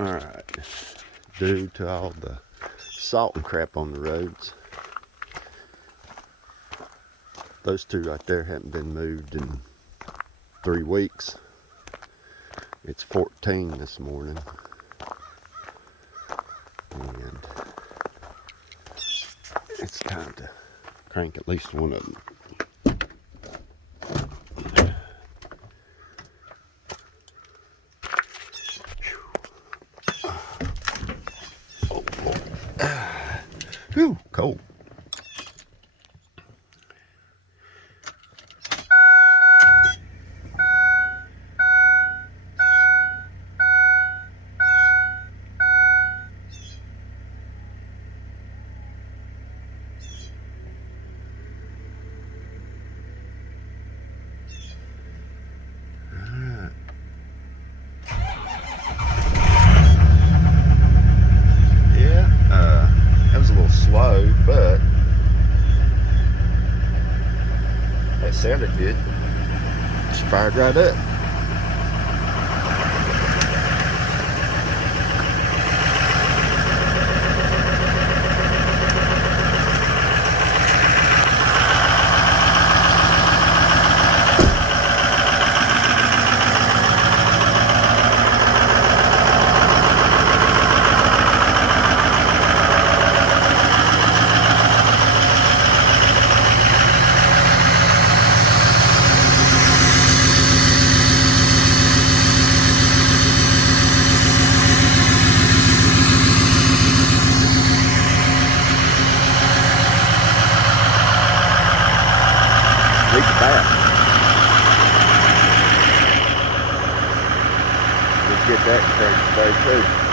Alright, due to all the salt and crap on the roads, those two right there haven't been moved in 3 weeks. It's 14 this morning, and it's time to crank at least one of them. Oh boy. Whew, cold. That was a little slow, but that sounded good. Just fired right up. Leave the bath. Let's get that cranked today too.